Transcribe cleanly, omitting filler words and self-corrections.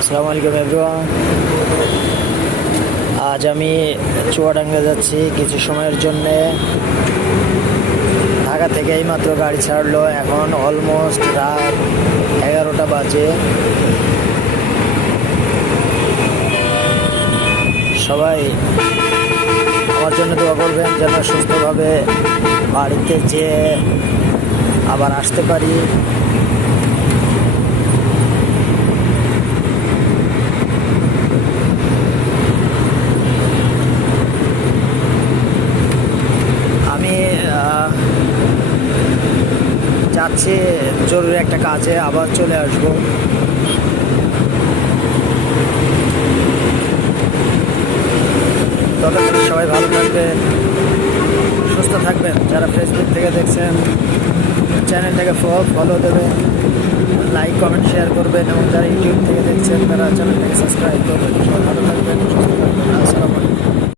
আসসালামু আলাইকুম এভরিওয়ান। আজ আমি চুয়াডাঙ্গা যাচ্ছি কিছু সময়ের জন্যে। ঢাকা থেকে এইমাত্র গাড়ি ছাড়লো, এখন অলমোস্ট রাত 11টা বাজে। সবাই আমার জন্য দোয়া করবেন যেন সুস্থভাবে বাড়িতে যেয়ে আবার আসতে পারি। আমি যাচ্ছি জরুরি একটা কাজে, আবার চলে আসবো। ততক্ষণ সবাই ভালো থাকবেন, সুস্থ থাকবেন। যারা ফেসবুক থেকে দেখছেন চ্যানেলটাকে ফলো দেবেন, লাইক কমেন্ট শেয়ার করবেন, এবং যারা ইউটিউব থেকে দেখছেন তারা চ্যানেলটাকে সাবস্ক্রাইব করবেন। সবাই ভালো থাকবেন।